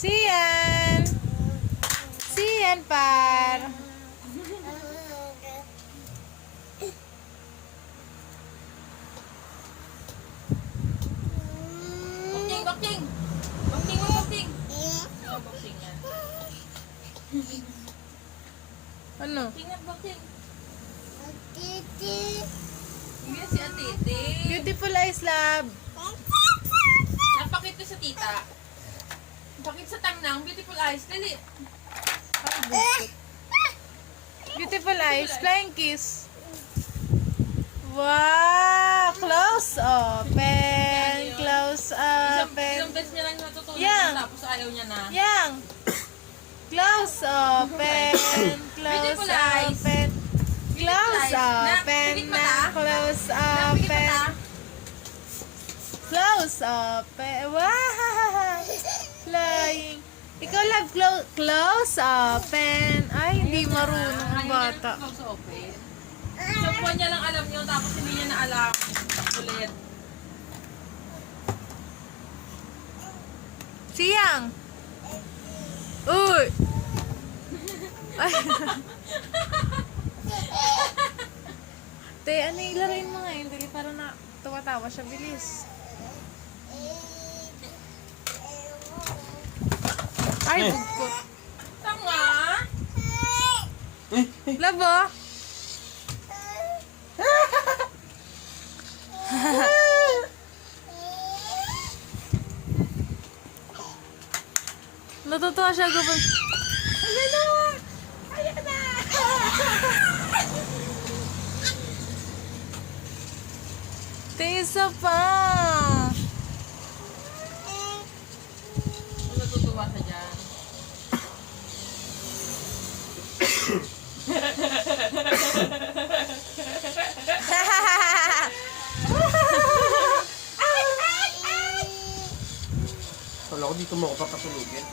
Sian! Sian, par! Boxing, boxing! Boxing mo, boxing! Oh, boxing yan. Ano? Boxing yan, boxing. Yan si Atiti. Beautiful eyes, love. Napakit ko sa tita. Bakit sa tangnang? Beautiful eyes. Dali. Beautiful eyes. Flying kiss. Wow! Close open. Close open. Ilang beses niya lang natutunan Yang. tapos ayaw niya na. Yang. Close open. Close Beautiful eyes. open. Close eyes. Na, open. pigit mata. Close Napikit open. mata. Close open. Wow! Flying. Ikaw love close open. Ay, hindi marunong ang bata. Ayaw niya close open. So, po niya lang alam yun, tapos hindi niya na alam. Ulit. Siyang. Uy. Ay. Te, ano yung laruin mo ngayon? Dali para na tumatawa siya. Bilis. Ay, bugkot. Tanga! Labo. Natutuwa siya gawin. Ano? Ayan na! Tisa pa! Kung natutuwa sa dyan. Wala ko dito mo ako papatulugin.